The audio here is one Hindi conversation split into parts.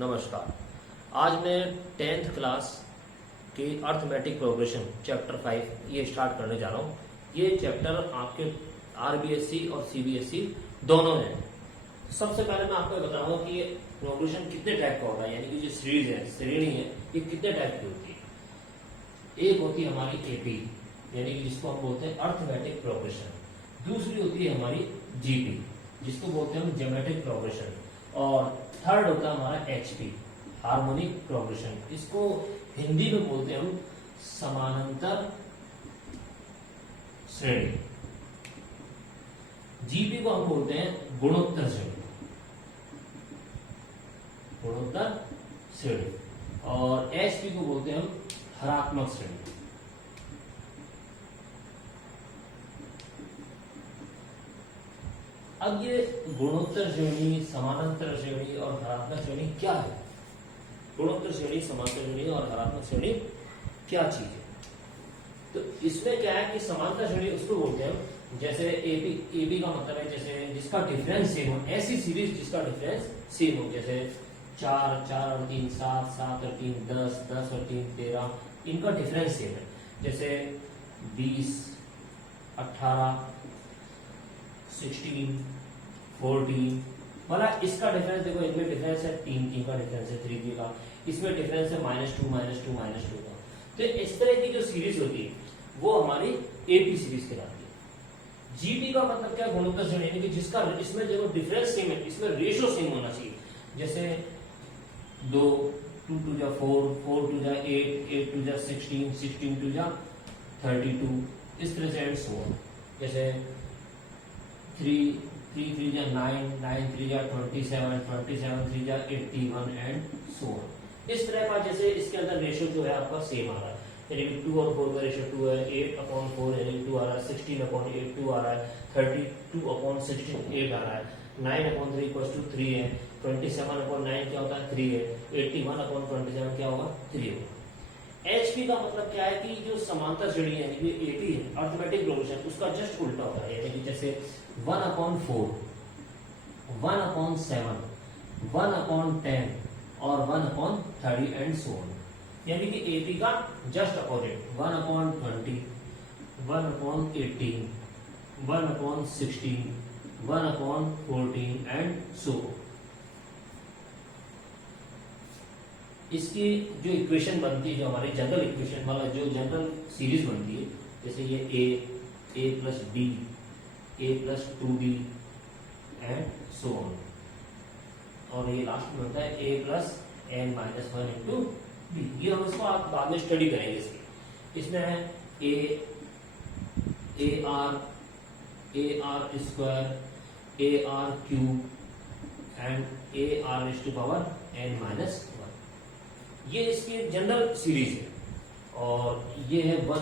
नमस्कार। आज मैं 10th क्लास के अर्थमेटिक प्रोग्रेशन चैप्टर 5 ये स्टार्ट करने जा रहा हूँ। ये चैप्टर आपके आरबीएससी और सीबीएसई दोनों में है। सबसे पहले मैं आपको बताऊंगा कि ये प्रोग्रेशन कितने टाइप का होता है, यानी कि जो सीरीज है, श्रेणी है, ये कितने टाइप की होती है। एक होती है हमारी एपी, यानी कि जिसको हम बोलते हैं अर्थमेटिक प्रोग्रेशन। दूसरी होती है हमारी जीपी, जिसको बोलते हैं हम ज्योमेट्रिक प्रोग्रेशन। और थर्ड होता है हमारा एचपी, हार्मोनिक प्रोग्रेशन। इसको हिंदी में बोलते हैं हम समानांतर श्रेणी। जीपी को हम बोलते हैं गुणोत्तर श्रेणी, गुणोत्तर श्रेणी। और एचपी को बोलते हैं हम हरात्मक श्रेणी। अब ये गुणोत्तर श्रेणी, समानांतर श्रेणी और हरात्मक श्रेणी क्या है? गुणोत्तर श्रेणी, समानांतर श्रेणी और हरात्मक श्रेणी क्या चीज है? तो इसमें क्या है कि समानांतर श्रेणी उसको बोलते हैं जैसे एबी का मतलब है जैसे जिसका डिफरेंस सेम हो, ऐसी सीरीज जिसका डिफरेंस सेम हो, जैसे 4, 4 और 3 7, 7 और 3 10, 10 और 3 13, इनका डिफरेंस सेम है। जैसे 20, 18, 16, 14, मतलब इसका डिफरेंस देखो, इनमें डिफरेंस है 3 का डिफरेंस है 3 का, इसमें डिफरेंस है -2 का। तो इस तरह की जो सीरीज होती है वो हमारी एपी सीरीज कहलाती है। जीपी का मतलब क्या है? गुणोत्तर श्रेणी, यानी कि जिसका इसमें जो डिफरेंस सेम है, इसमें रेशियो सेम होना चाहिए। जैसे 2, 2 2 जा 4, 4 2 जा 8, 8 2 जा 16, 16 2 जा 32, इस तरह से एंड सो ऑन। जैसे 3 3 3 जा 9, 9 3 जा 27, 27 3 जा 81 एंड सो ऑन। इस तरह का जैसे इसके अंदर रेशियो जो है आपका सेम आ रहा है, यानी कि 2 और 4 का रेशियो 2 है, 8/4 यानी कि 2 आ रहा है, 16/8 2 आ रहा है, 32/16 8 आ रहा है, 9/3 = 3 है, 27/9 क्या होता है 3 है, 81/27 क्या होगा 3 होगा। एचपी का मतलब क्या है कि जो समांतर श्रेणी यानी कि एपी है, अर्थमेटिक प्रोग्रेशन, उसका जस्ट उल्टा होता है। यानी कि जैसे 1/4, 1/7, 1/10 और 1/30 एंड सो ऑन। यानी कि एपी का just opposite 1/20, 1/18, 1/16, 1/14 and so on. इसकी जो इक्वेशन बनती है, जो हमारी जनरल इक्वेशन वाला जो जनरल सीरीज बनती है, जैसे ये a plus b, a plus 2b and so on. और ये लास्ट में होता है a plus n minus 1 into b। ये हम इसको आप बाद में स्टडी करेंगे। इसमें है ar square, ar cube and ar⁻n minus 1। ये इसकी जनरल सीरीज है। और ये है 1/a,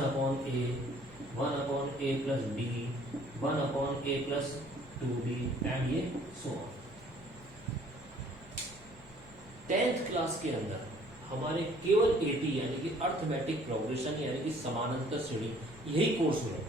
1/a plus b, 1/a plus 2b and ये सो ऑन। 10th क्लास के अंदर हमारे केवल एटी यानी कि अर्थमेटिक प्रोग्रेशन यानी कि समानांतर श्रेणी यही कोर्स में।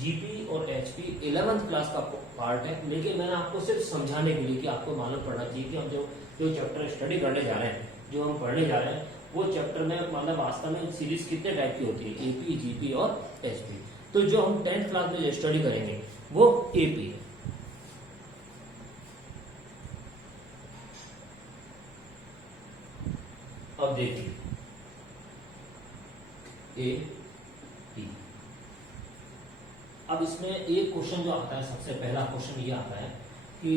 जीपी और एचपी 11th क्लास का पार्ट है, लेकिन मैंने आपको सिर्फ समझाने के लिए कि आपको मालूम पड़ना चाहिए कि हम जो चैप्टर स्टडी करने जा रहे हैं, जो हम पढ़ने जा रहे हैं, वो चैप्टर में मतलब वास्तव में सीरीज कितने टाइप की होती है, एपी, जीपी और एचपी। तो जो हम 10th क्लास में स्टडी करेंगे वो एपी है। अब देखिए एपी। अब इसमें एक क्वेश्चन जो आता है, सबसे पहला क्वेश्चन ये आता है कि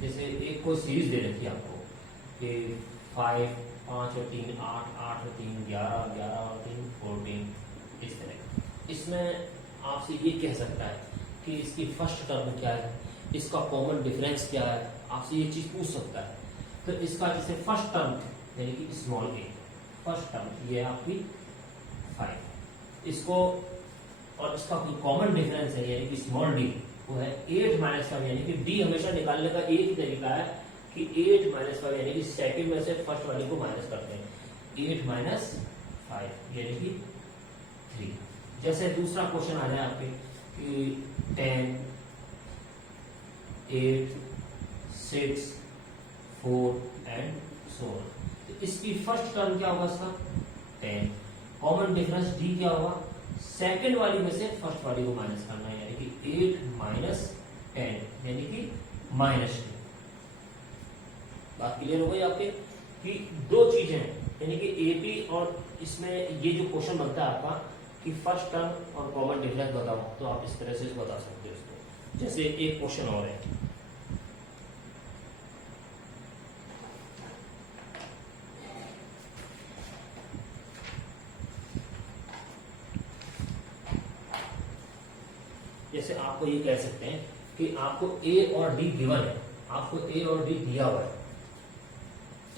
जैसे एक कोई सीरीज दे रखी है आपको कि 5 5 और 3 8, 8 और 3 11, 11 और 3 14, इस तरह। इसमें आपसे ये कह सकता है कि इसकी फर्स्ट टर्म क्या है, इसका कॉमन डिफरेंस क्या है, आपसे ये चीज पूछ सकता है। तो इसका जैसे फर्स्ट टर्म यानी कि स्मॉल a, फर्स्ट टर्म ये है आपकी 5, इसको और इसका कॉमन डिफरेंस है यानी कि स्मॉल d, वो है 8-5, यानी कि d हमेशा निकालने का एक ही तरीका है कि 8-5 यानी कि सेकंड में से फर्स्ट वाले को माइनस करते हैं, 8-5 यानी कि 3। जैसे दूसरा क्वेश्चन आ जाए आपके कि 10, 8, 6, 4 एंड सो ऑन। तो इसकी फर्स्ट टर्म क्या होगा इसका 10, कॉमन डिफरेंस डी क्या होगा, सेकंड वाली में से फर्स्ट वाली को माइनस करना है, यानी कि 8 माइनस 10 यानी कि -2। बात क्लियर हो गई आपके कि दो चीजें हैं, यानी कि एपी और इसमें ये जो क्वेश्चन बनता है आपका कि फर्स्ट टर्म और कॉमन डिफरेंस बताओ, तो आप इस तरह से बता सकते हो इसको। जैसे एक क्वेश्चन और है, जैसे आपको ये कह सकते हैं कि आपको ए और डी गिवन है, आपको ए और डी दिया हुआ है।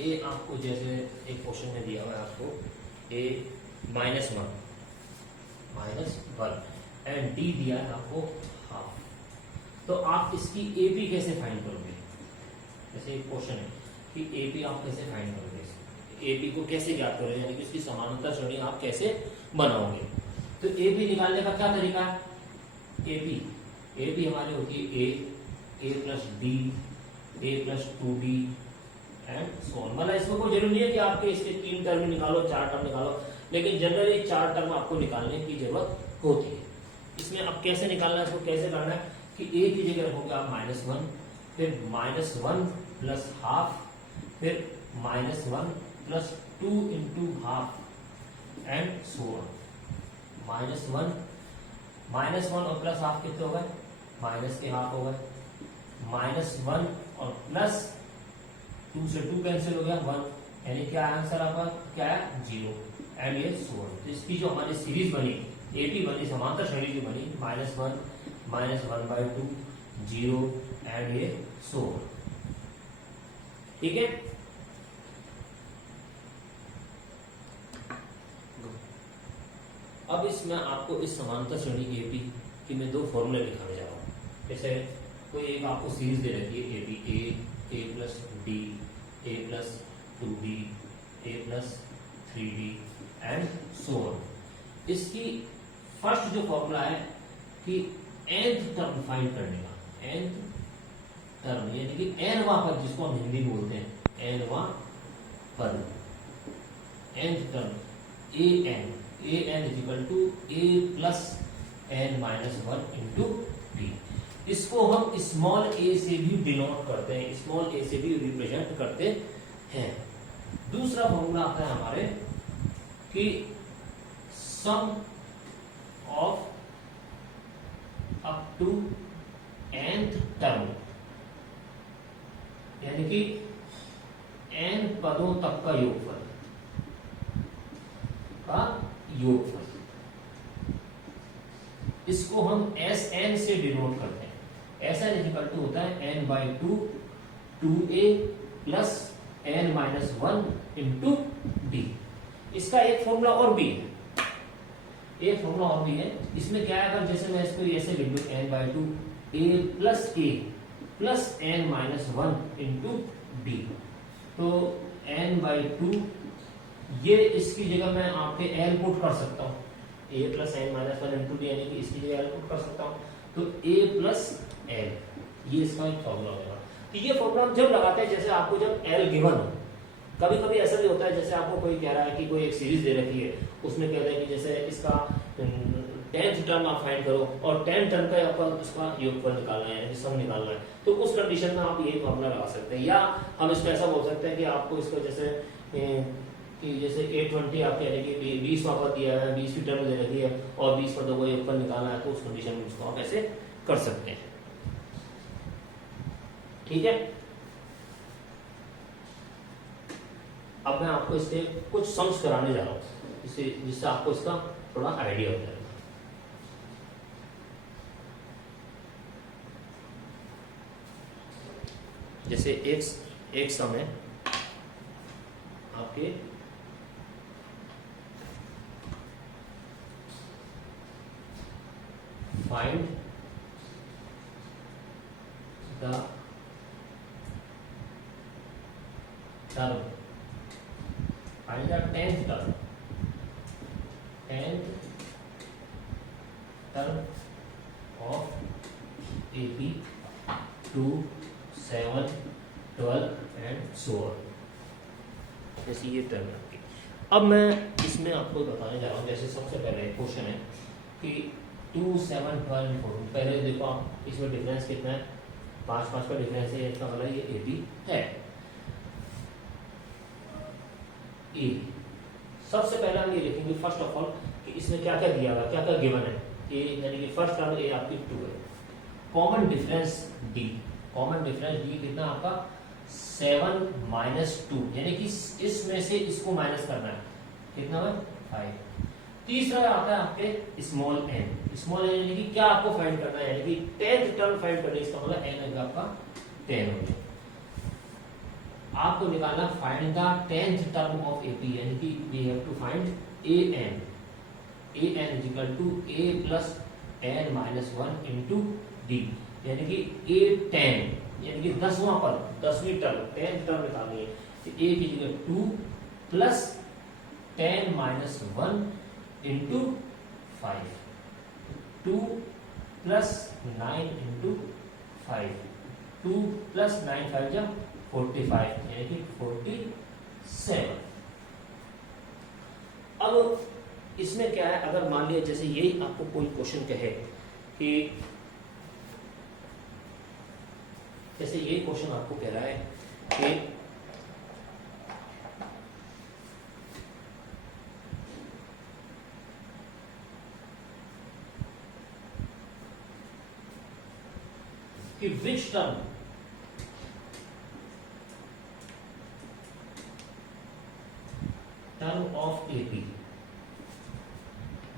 ए आपको जैसे एक क्वेश्चन में दिया हुआ है आपको ए -1 एंड डी दिया है आपको हाफ, तो आप इसकी एपी कैसे फाइंड करोगे। जैसे एक क्वेश्चन है कि एपी आप कैसे फाइंड करोगे, एपी को कैसे ज्ञात करोगे, यानी कि उसकी समानांतर श्रेणी आप कैसे बनाओगे। तो एपी निकालने का क्या तरीका है, एपी हमारी होती है A plus D, A plus 2b and so on. मतलब इसमें कोई जरूरी नहीं है कि आपके इसके 3 टर्म निकालो 4 टर्म निकालो, लेकिन जनरली 4 टर्म आपको निकालने की जरूरत होती है। इसमें अब कैसे निकालना है, इसको कैसे करना है कि ए की जगह रखोगे आप -1, फिर -1 प्लस हाफ, फिर -1 plus 2 into half and so on. -1 और प्लस हाफ कितने हो गए, माइनस के हाफ हो गए, -1 और प्लस 2 से 2 कैंसिल हो गया 1, यानी क्या आंसर आपका क्या है 0 एंड ये सो ऑन। तो इसकी जो हमारी सीरीज बनी एपी बनी, समांतर श्रेणी जो बनी -1 -1/2 0 एंड ये सो ऑन। ठीक है, अब इसमें आपको इस समांतर श्रेणी एपी की मैं 2 फॉर्मूले दिखाने जा रहा हूं। जैसे कोई एक आपको सीरीज दे रखी है AP A plus D, A plus 2b, A plus 3b and so on. इसकी फर्स्ट जो फॉर्मूला है कि nth टर्म फाइंड करने का, nth टर्म यानी कि nवां पद, जिसको हम हिंदी में बोलते हैं nवां पद, nth term an equal to a plus n-1 into D. इसको हम स्मॉल a से भी डिनोट करते हैं, स्मॉल a से भी रिप्रेजेंट करते हैं। दूसरा फॉर्मूला आता है हमारे कि sum of up to nth term, यानी कि n पदों तक का योगफल इसको हम Sn से डिनोट करते हैं। Sn इक्वल टू होता है n/2 2a plus n-1 into D. इसका एक फॉर्मूला और भी है, एक फॉर्मूला और भी है। इसमें क्या है, अगर जैसे मैं इसको ऐसे लिख दूं n/2 a plus n-1 into D, तो n/2 ये इसकी जगह मैं आपके एल पुट कर सकता हूँ, a plus n-1 into D, यानी कि इसकी जगह एल पुट कर सकता हूँ, तो a प्लस एल, ये इसका एक फॉर्मूला होगा। तो ये फॉर्मूला हम जब लगाते हैं, जैसे आपको जब एल गिवन हो, कभी कभी ऐसा भी होता है, जैसे आपको कोई कह रहा है कि कोई एक सीरीज दे रखी है, उसमें कहते हैं कि जैसे इसका 10th टर्म आप फाइंड करो और 10 टर्म का आपको उसका योगफल निकालना है, सम निकालना है, तो उस कंडीशन में आप ये फॉर्मूला लगा सकते हैं। या हम इसको ऐसा बोल सकते हैं कि आपको इसको जैसे 820 आपके यानी कि 20 पद दिया है, 20 की टर्म दे रखी है और 20 पदों को योगफल निकालना है, तो उस कंडीशन में इसको आप ऐसे कर सकते हैं। ठीक है, अब मैं आपको इसके कुछ सम्स कराने जा रहा हूं, जिससे आपको इसका थोड़ा आइडिया हो जाएगा। जैसे एक सम है आपके find the term, find the 10th term, 10th term of AP 2, 7, 12 and so on। अब मैं इसमें आपको बताने जा रहा हूँ, जैसे सबसे पहले क्वेश्चन है कि 2, 7, 12, 14। पहले देखो आप इसमें डिफरेंस कितना है, 5 5 का डिफरेंस है, इसका मतलब ये ए बी है। ए सबसे पहले हम ये देखेंगे फर्स्ट ऑफ ऑल कि इसमें क्या क्या दिया हुआ, क्या क्या गिवन है। ए यानी कि फर्स्ट टर्म ए आपकी 2 है, common difference D, common difference D कितना आपका 7 - 2, यानी कि इसमें से इसको माइनस करना है, कितना है 5। तीसरा आता है आपके स्मॉल एन, स्मॉल एन यानी कि क्या आपको फाइंड करना है, यानी कि 10th टर्म फाइंड करना है, इसका मतलब एन है आपका 10 हो गया। आपको निकालना find the 10th term of AP, यानी कि we have to find A N is equal to A plus N minus 1 into D, यानी कि ए 10 यानी कि 10वां पद, 10वीं टर्म 10th टर्म निकालनी है। तो ए की जगह 2 plus 10 minus 1 into 5, 2 plus 9 into 5, 2 plus 9 5 जा 45, यानी कि 47। अब इसमें क्या है, अगर मान लिया जैसे यही आपको कोई क्वेश्चन कहे कि जैसे ये क्वेश्चन आपको कह रहा है कि which term of AP,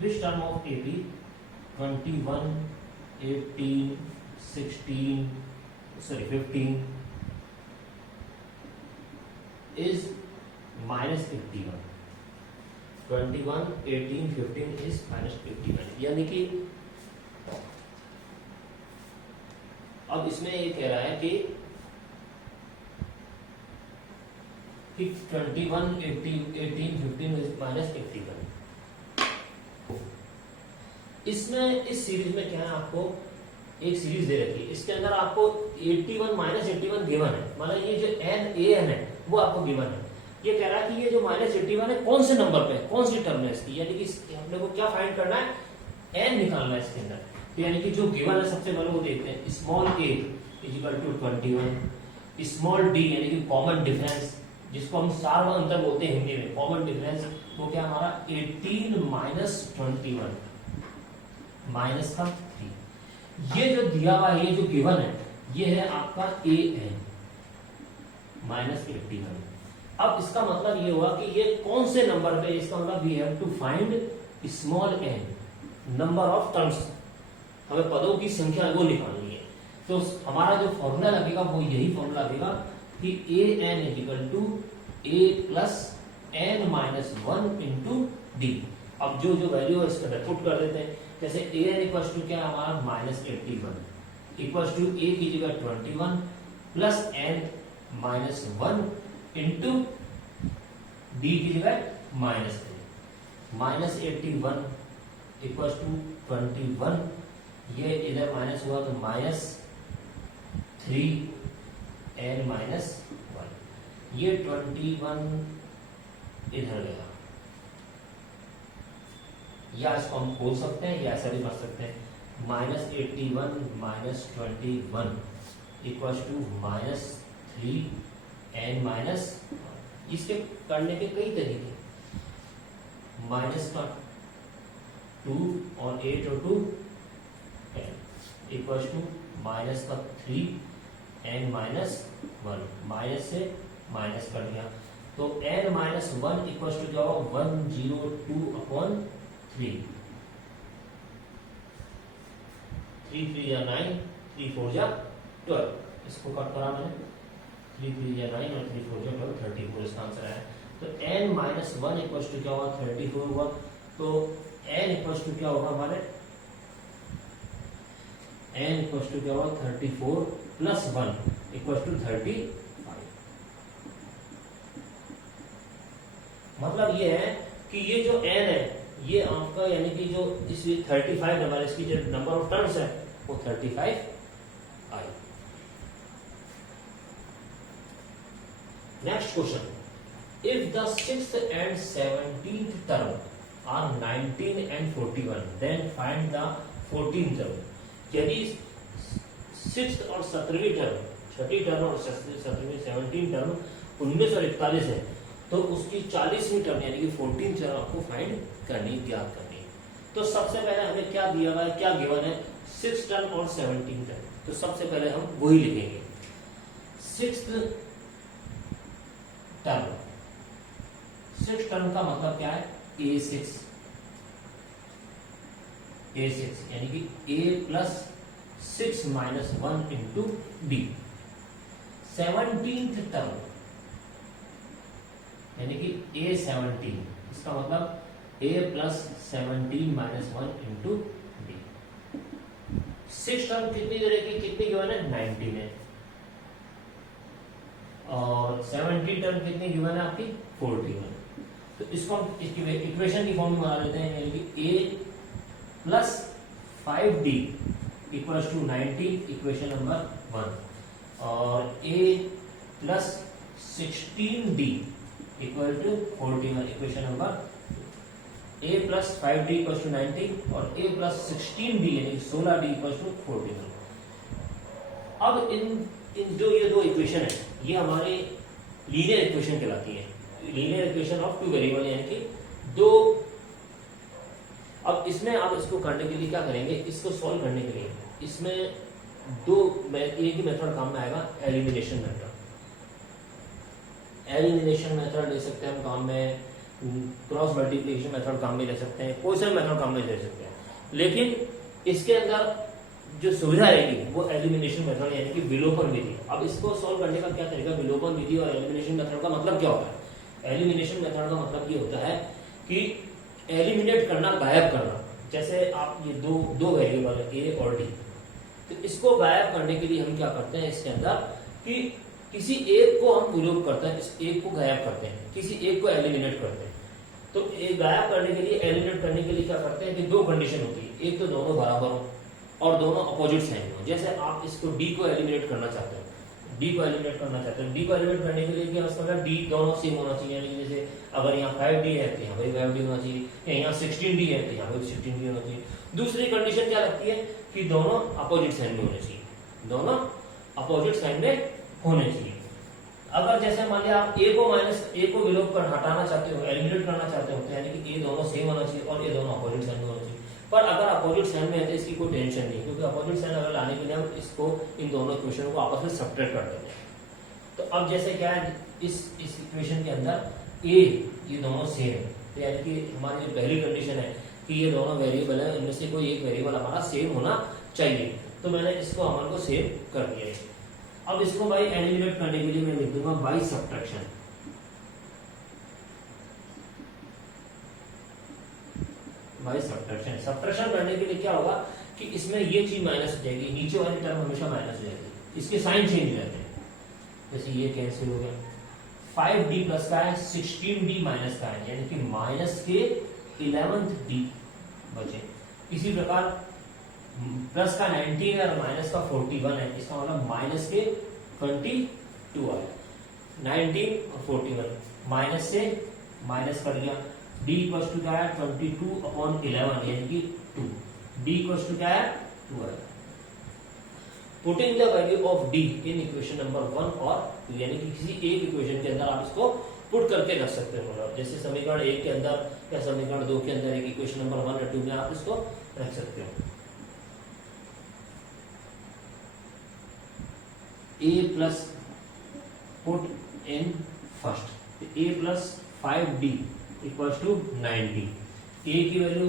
which term of AP 21, 18, 16, sorry 15 is minus 51, 21, 18, 15 is minus 51, यानी कि अब इसमें ये कह रहा है कि 21, 18, 15 माइनस 51। इसमें इस सीरीज में क्या है, आपको एक सीरीज दे रखी है, इसके अंदर आपको 81 माइनस 81 गिवन है, मतलब ये जो एन है वो आपको गिवन है। ये कह रहा है कि ये जो माइनस 81 है कौन से नंबर पे, कौन सी टर्म है इसकी, यानी कि अपने को क्या फाइंड करना है, एन निकालना है इसके अंदर। तो यानी कि जो गिवन है सबसे पहले वो देखते हैं, small A is equal to 21, small D यानी कि कॉमन डिफरेंस जिसको हम सार्व अंतर बोलते हैं हिंदी में, कॉमन डिफरेंस वो क्या हमारा 18 माइनस 21 माइनस का 3। ये जो दिया हुआ है, ये जो गिवन है, ये है आपका ए एन माइनस 81। अब इसका मतलब ये हुआ कि ये कौन से नंबर पे, इसका मतलब we have to find small N, number of terms, हमें पदों की संख्या वो निकालनी है। तो हमारा जो फॉर्मूला लगेगा वो यही फॉर्मूला लगेगा कि A N is equal to A plus N minus 1 into D. अब जो जो वैल्यू है इसका पुट कर देते हैं, जैसे ए एन इक्वल टू क्या हमारा माइनस 81 इक्वल टू ए की जगह 21 plus N minus 1 into D की जगह माइनस 3, माइनस 81 इक्वल टू 21, ये इधर माइनस हुआ तो माइनस 3 एन माइनस 1, ये 21 इधर गया, या इसको हम खोल सकते हैं या ऐसा भी कर सकते हैं, minus 81 minus 21 equal to minus 3 N minus 1। इसके करने के कई तरीके, माइनस का 2 और 8 और 2 10 इक्वल टू माइनस का 3 एन माइनस 1, माइनस से माइनस कर दिया तो एन माइनस 1 इक्वल टू क्या होगा 102/3, 3 3 या 9, 3 4 या 12, इसको कट करा मैंने, 3 3 या 9 और 3 4 या 12, 34 इसका आंसर है। तो n माइनस 1 इक्वल टू क्या होगा 34 हुआ, तो n इक्वल टू क्या होगा हमारे, n इक्वल टू क्या होगा 34 प्लस 1 इक्वल टू 35। मतलब ये है कि ये जो n है ये आपका यानी कि जो इस 35 नंबर, इसकी जो नंबर ऑफ टर्म्स है वो 35 आई। Next question, if the 6th and 17th term are 19 and 41, then find the 14th term. यदि 6th और 17वीं टर्म, छठी टर्म और 17वीं 17 टर्म 1941 है, तो उसकी 40वीं टर्म यानी कि 14th टर्म आपको फाइंड करनी, ज्ञात करनी। तो सबसे पहले हमें क्या दिया हुआ है, क्या गिवन है, 6th टर्म और 17 टर्म। तो सबसे पहले हम वही लिखेंगे। 6th टर्म, 6th टर्म का मतलब क्या है, A6 यानी कि A plus 6 minus 1 into D। 17th term यानी कि A17, इसका मतलब A plus 17 minus 1 into D। 6 term कितनी तरह की, कितनी गिवन है, 19 है, और 17 टर्म कितनी गिवन है आपकी, 41। तो इसको हम इक्वेशन की फॉर्म में बना लेते हैं, यानी कि A plus 5D equal to 19, equation number 1, और A plus 16D equal to 41, equation number. A plus 5D equal to 19 और A प्लस 16D यानी कि 16D इक्वल टू 41। अब इन जो ये दो इक्वेशन है, ये हमारे लीनियर इक्वेशन कहलाती है, linear equation of two variable, यानी कि दो। अब इसमें आप इसको करने के लिए क्या करेंगे, इसको सॉल्व करने के लिए इसमें दो एक ही मेथड काम में आएगा, एलिमिनेशन मेथड। एलिमिनेशन मेथड ले सकते हैं हम काम में, क्रॉस मल्टीप्लिकेशन मेथड काम में ले सकते हैं, कोई सा मेथड काम में ले सकते हैं, लेकिन इसके अंदर जो सुविधा रहेगी वो एलिमिनेशन मेथड यानी कि विलोपन विधि। अब इसको सॉल्व करने का क्या तरीका, विलोपन विधि और एलिमिनेशन मेथड का मतलब क्या होता है। एलिमिनेशन मेथड का मतलब ये होता है कि एलिमिनेट करना, गायब करना। जैसे आप ये दो वेरिएबल है A और D, तो इसको गायब करने के लिए हम क्या करते हैं, इसके अंदर कि किसी एक को हम विलोप करते हैं, इस एक को गायब करते हैं, किसी एक को एलिमिनेट करते हैं। तो एक गायब करने के लिए, एलिमिनेट करने के लिए क्या करते हैं कि दो कंडीशन होती है, एक तो दोनों बराबर हो और दोनों अपोजिट साइन हो। जैसे आप इसको D को एलिमिनेट करना चाहते हो, D को एलिमिनेट करना चाहते हो, D को एलिमिनेट करने के लिए क्या मतलब D दोनों सेम होना चाहिए, यानी जैसे अगर यहाँ 5D है तो यहाँ पे 5D होना चाहिए, या यहाँ 16D है तो यहाँ पे 16D होना चाहिए। दूसरी कंडीशन क्या लगती है कि दोनों अपोजिट साइन में होने चाहिए, दोनों अपोजिट साइन में होने चाहिए। अगर जैसे मान लिया आप A को विलोप कर हटाना चाहते हो, एलिमिनेट करना चाहते हो, तो यानी कि A दोनों सेम होना चाहिए और A दोनों अपोजिट साइन में होना चाहिए। पर अगर अपोजिट साइन में है तो इसकी कोई टेंशन नहीं, क्योंकि अपोजिट साइन अगर लाने के लिए हम इसको, इन दोनों इक्वेशन को आपस में सब्ट्रैक्ट कर देते हैं। तो अब जैसे क्या है, इस इक्वेशन के अंदर A ये दोनों सेम है, तो यानी कि हमारी जो पहली कंडीशन है कि ये दोनों वेरिएबल है, इनमें से कोई एक वेरिएबल हमारा सेम होना चाहिए। तो मैंने इसको अमल को सेव कर दिया है। अब इसको भाई एलिमिनेट करने के लिए मैं लिख दूंगा by subtraction. By subtraction, subtraction करने के लिए क्या होगा कि इसमें ये चीज माइनस हो जाएगी, नीचे वाली टर्म हमेशा माइनस हो जाएगी, इसके साइन चेंज हो जाते हैं। जैसे ये कैंसिल हो गया, 5D प्लस का है, 16D माइनस का है, यानी कि माइनस के 11th D बचे। इसी प्रकार प्लस का 19 है और माइनस का 41 है, इसका मतलब माइनस के 22 है। 19 और 41 माइनस से माइनस कर लिया, D इक्वल टू क्या है 22/11 यानी कि 2। D इक्वल टू क्या है 2 है। Putting the value of D in equation number 1 और 2, यानी कि किसी एक इक्वेशन के अंदर आप इसको पुट करके रख सकते हो। जैसे समीकरण 1 के अंदर या समीकरण 2 के अंदर एक इक्वेशन नंबर 1 और 2 में आप इसको रख सकते हो। A plus put in first, A plus 5D equal to 90। A की वैल्यू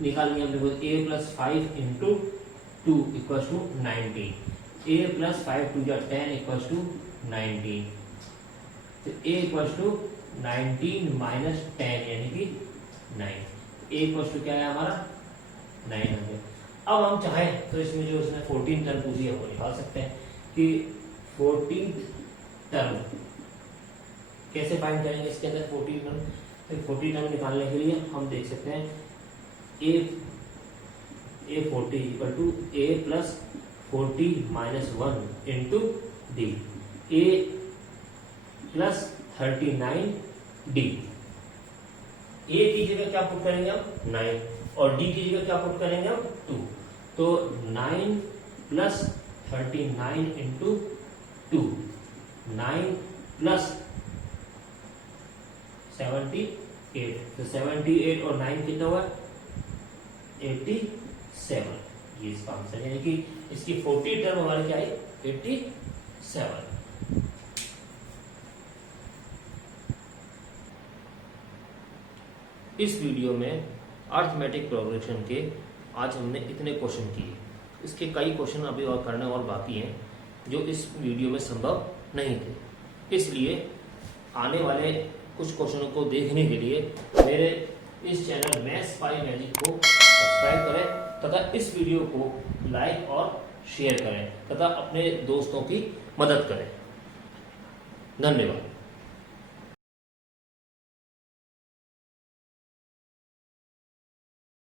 निकालनी है हमने, A plus 5 into 2 equal to 90। A plus 5 two 10 equal to 90। तो A इक्वल टू 19 माइनस 10 यानी कि 9। A इक्वल टू क्या है हमारा 9 हो गया। अब हम चाहें तो इसमें जो इसमें 14 टर्म पूछी है वो निकाल सकते हैं कि 14th टर्म कैसे फाइंड करेंगे। इसके अंदर 14 टर्म, तो 14 टर्म निकालने के लिए हम देख सकते हैं A40 equal to A plus 40 minus 1 into D। A plus 39 D. A की जगह क्या पुट करेंगे हम 9 और डी की जगह क्या पुट करेंगे हम 2। तो 9 प्लस 39 इंटू 2, 9 प्लस 78, तो 78 और 9 कितना हुआ 87, ये इसका आंसर है। यानी कि इसकी 40 टर्म हमारे क्या है 87। इस वीडियो में अरिथमेटिक प्रोग्रेशन के आज हमने इतने क्वेश्चन किए। इसके कई क्वेश्चन अभी और करने और बाकी हैं जो इस वीडियो में संभव नहीं थे। इसलिए आने वाले कुछ क्वेश्चनों को देखने के लिए मेरे इस चैनल मैथ्स बाय मैजिक को सब्सक्राइब करें तथा इस वीडियो को लाइक और शेयर करें तथा अपने दोस्तों की मदद करें। धन्यवाद।